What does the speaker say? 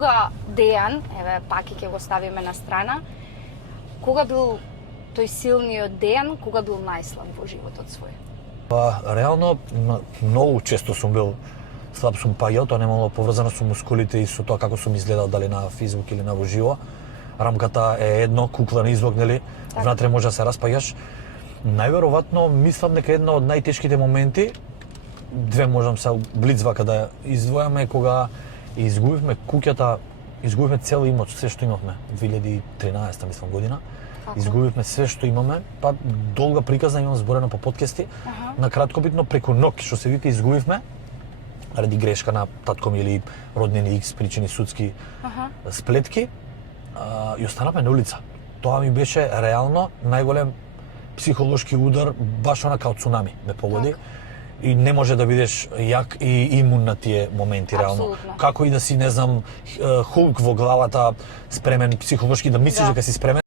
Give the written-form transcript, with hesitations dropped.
Кога Дејан, еве пак ќе го ставиме на страна, кога бил тој силниот Дејан, кога бил најслаб во животот свој? Па, реално, многу често сум бил слаб, сум паѓал, тоа немало поврзано со мускулите и со тоа како сум изгледал, дали на Facebook или на воживо. Рамката е едно, куклан излог, нели? Внатре може да се распаѓаш. Најверојатно, мислам дека едно од најтешките моменти, две можам се блицвака да издвојаме, кога изгубивме куќата, изгубивме цел имот, се што имавме, 2013 мислам година. Изгубивме се што имаме, па долга приказна имам зборено по подкасти. На краткобитно преку ноќ што се вика изгубивме, ради грешка на татко ми или роднини X причини судски сплетки, и останавме на улица. Тоа ми беше реално најголем психолошки удар, баш онака од цунами ме погоди. И не може да бидеш јак и имун на тие моменти, реално. Како и да си, не знам, Hulk во главата, спремен психолошки, да мислиш дека си спремен,